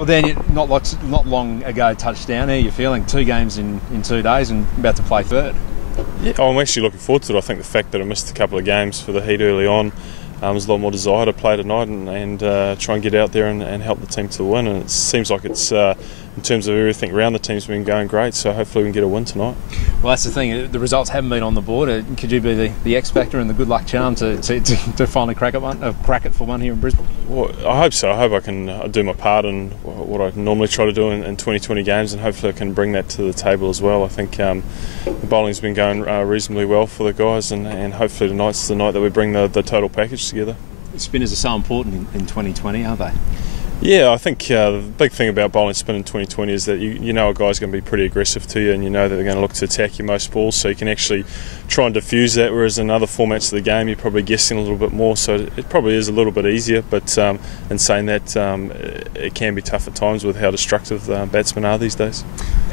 Well, then, not long ago, touchdown. How are you feeling? 2 games in 2 days and about to play third. Yeah, I'm actually looking forward to it. I think the fact that I missed a couple of games for the Heat early on, there's a lot more desire to play tonight and try and get out there and help the team to win. And it seems like it's, in terms of everything around the team's been going great, so hopefully we can get a win tonight. Well, that's the thing. The results haven't been on the board. Could you be the X factor and the good luck charm to finally crack it for one here in Brisbane? Well, I hope so. I hope I can do my part in what I normally try to do in 2020 games, and hopefully I can bring that to the table as well. I think the bowling's been going reasonably well for the guys, and hopefully tonight's the night that we bring the total package together. Spinners are so important in 2020, aren't they? Yeah, I think the big thing about bowling spin in 2020 is that you know a guy's going to be pretty aggressive to you, and you know that they're going to look to attack you most balls, so you can actually try and diffuse that, whereas in other formats of the game you're probably guessing a little bit more, so it probably is a little bit easier, but in saying that, it can be tough at times with how destructive batsmen are these days.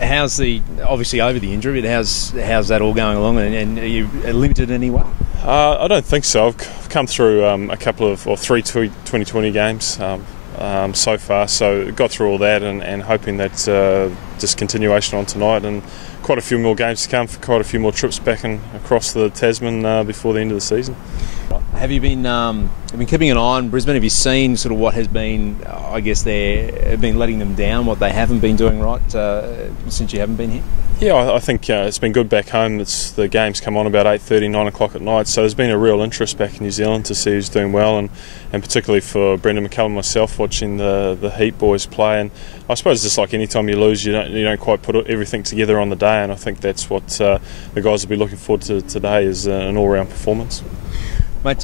How's obviously over the injury, but how's that all going along, and are you limited in any way? I don't think so. I've come through a couple of, or 3 2020 games so far, so got through all that and hoping that just continuation on tonight and quite a few more games to come, for quite a few more trips back and across the Tasman before the end of the season. Have you been keeping an eye on Brisbane? Have you seen sort of what has been, I guess, they've been letting them down, what they haven't been doing right since you haven't been here? Yeah, I think it's been good back home. The games come on about 8:30, 9 o'clock at night, so there's been a real interest back in New Zealand to see who's doing well, and particularly for Brendan McCullum and myself watching the Heat boys play. And I suppose just like any time you lose, you don't quite put everything together on the day, and I think that's what the guys will be looking forward to today, is an all-round performance. Mate,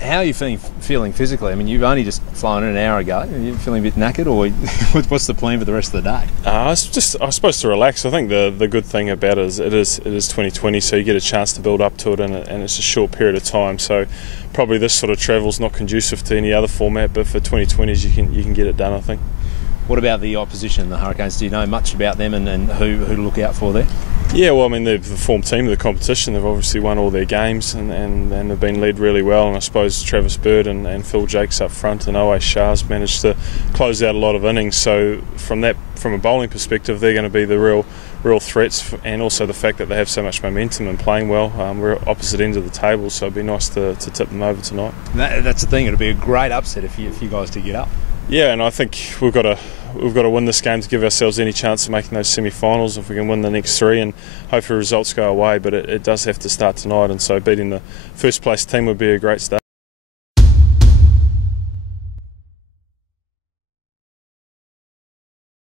how are you feeling physically? I mean, you've only just flown in an hour ago. Are you feeling a bit knackered, or what's the plan for the rest of the day? It's just, I suppose, to relax. I think the good thing about it is 2020, so you get a chance to build up to it, and it's a short period of time. So probably this sort of travel's not conducive to any other format, but for 2020s you can get it done, I think. What about the opposition, the Hurricanes? Do you know much about them and who to look out for there? Yeah, well, I mean, they're the form team of the competition. They've obviously won all their games and they've been led really well. And I suppose Travis Bird and Phil Jakes up front and Owais Shah's managed to close out a lot of innings. So from a bowling perspective, they're going to be the real threats, and also the fact that they have so much momentum and playing well. We're at opposite ends of the table, so it'd be nice to tip them over tonight. That's the thing. It'll be a great upset if you guys do get up. Yeah, and I think we've got to win this game to give ourselves any chance of making those semi-finals. If we can win the next 3, and hopefully results go away, but it does have to start tonight, and so beating the first place team would be a great start.